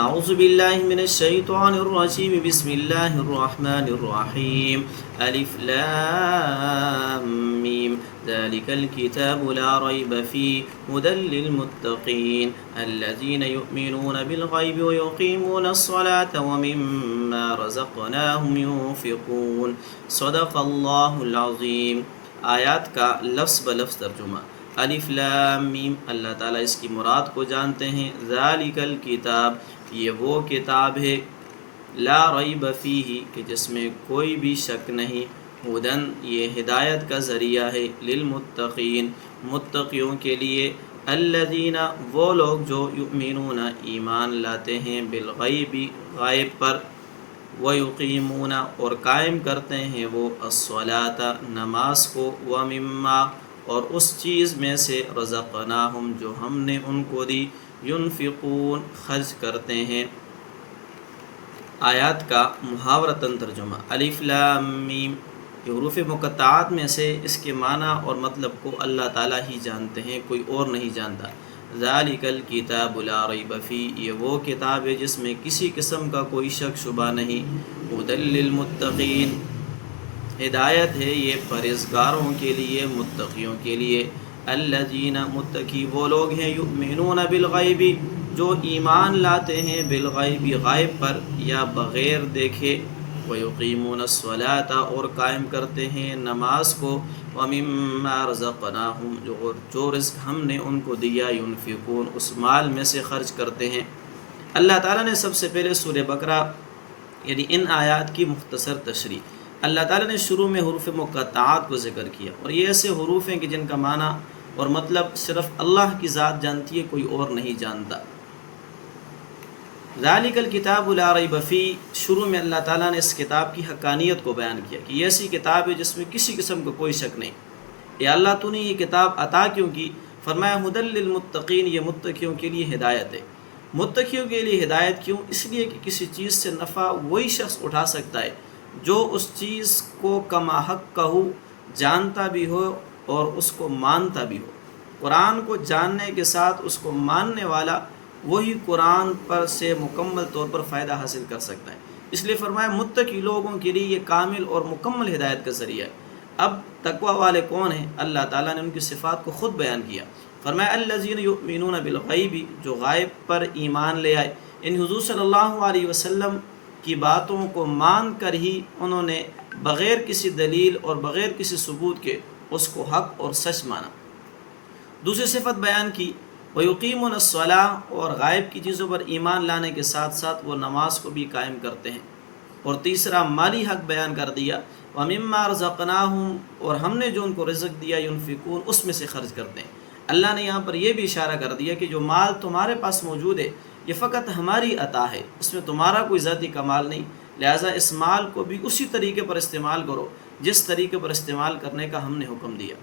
اعوذ باللہ من الشیطان الرجیم بسم اللہ الرحمن الرحیم الف لام میم ذلك الكتاب لا ريب فيه هدى للمتقين الذين يؤمنون بالغيب ويقيمون الصلاة ومما رزقناهم ينفقون صدق اللہ العظیم۔ آیات کا لفظ بلفظ ترجمہ۔ الف لام میم، اللہ تعالیٰ اس کی مراد کو جانتے ہیں۔ ذالک الکتاب، یہ وہ کتاب ہے، لا ریب فیہ، کہ جس میں کوئی بھی شک نہیں، ہدن، یہ ہدایت کا ذریعہ ہے، للمتقین، متقیوں کے لیے، الذین، وہ لوگ جو یؤمنون، ایمان لاتے ہیں، بالغیب، غائب پر، ویقیمون، اور قائم کرتے ہیں وہ، الصلاۃ، نماز کو، ومما، اور اس چیز میں سے، رزقناہم، جو ہم نے ان کو دی، ینفقون، خرچ کرتے ہیں۔ آیات کا محاورتاً ترجمہ۔ الف لام میم، یہ حروف مقطعات میں سے اس کے معنی اور مطلب کو اللہ تعالیٰ ہی جانتے ہیں، کوئی اور نہیں جانتا۔ ذالک الکتاب لا ریب فیہ، یہ وہ کتاب ہے جس میں کسی قسم کا کوئی شک شبہ نہیں، ھدی للمتقین، ہدایت ہے یہ پرہیزگاروں کے لیے، متقیوں کے لیے، الذین، متقی وہ لوگ ہیں، یؤمنون بالغیب، جو ایمان لاتے ہیں، بالغیب، غائب پر یا بغیر دیکھے، ویقیمون الصلاۃ، اور قائم کرتے ہیں نماز کو، ومما رزقناہم، جو رزق ہم نے ان کو دیا، ینفقون، اس مال میں سے خرچ کرتے ہیں۔ اللہ تعالیٰ نے سب سے پہلے سورہ بقرہ یعنی ان آیات کی مختصر تشریح، اللہ تعالیٰ نے شروع میں حروف مقطعات کو ذکر کیا، اور یہ ایسے حروف ہیں کہ جن کا معنی اور مطلب صرف اللہ کی ذات جانتی ہے، کوئی اور نہیں جانتا۔ ذالک الکتاب لا ریب فیہ، شروع میں اللہ تعالیٰ نے اس کتاب کی حقانیت کو بیان کیا کہ یہ ایسی کتاب ہے جس میں کسی قسم کا کوئی شک نہیں۔ یا اللہ تو نے یہ کتاب عطا کیوں کی؟ فرمایا ھدی للمتقین، یہ متقیوں کے لیے ہدایت ہے۔ متقیوں کے لیے ہدایت کیوں؟ اس لیے کہ کسی چیز سے نفع وہی شخص اٹھا سکتا ہے جو اس چیز کو کما حق ہو، جانتا بھی ہو اور اس کو مانتا بھی ہو۔ قرآن کو جاننے کے ساتھ اس کو ماننے والا، وہی قرآن پر سے مکمل طور پر فائدہ حاصل کر سکتا ہے۔ اس لیے فرمایا متقی لوگوں کے لیے یہ کامل اور مکمل ہدایت کا ذریعہ ہے۔ اب تقوی والے کون ہیں؟ اللہ تعالیٰ نے ان کی صفات کو خود بیان کیا۔ فرمایا الذین یؤمنون بالغیب، جو غائب پر ایمان لے آئے، ان حضور صلی اللہ علیہ وسلم کی باتوں کو مان کر ہی انہوں نے بغیر کسی دلیل اور بغیر کسی ثبوت کے اس کو حق اور سچ مانا۔ دوسری صفت بیان کی، وَيُقِيمُونَ الصَّلَاةَ، اور غائب کی چیزوں پر ایمان لانے کے ساتھ ساتھ وہ نماز کو بھی قائم کرتے ہیں۔ اور تیسرا مالی حق بیان کر دیا، وَمِمَّا رَزَقْنَاهُمْ، اور ہم نے جو ان کو رزق دیا، يُنْفِقُونَ، اس میں سے خرچ کرتے ہیں۔ اللہ نے یہاں پر یہ بھی اشارہ کر دیا کہ جو مال تمہارے پاس موجود ہے یہ فقط ہماری عطا ہے، اس میں تمہارا کوئی ذاتی کمال نہیں، لہٰذا اس مال کو بھی اسی طریقے پر استعمال کرو جس طریقے پر استعمال کرنے کا ہم نے حکم دیا۔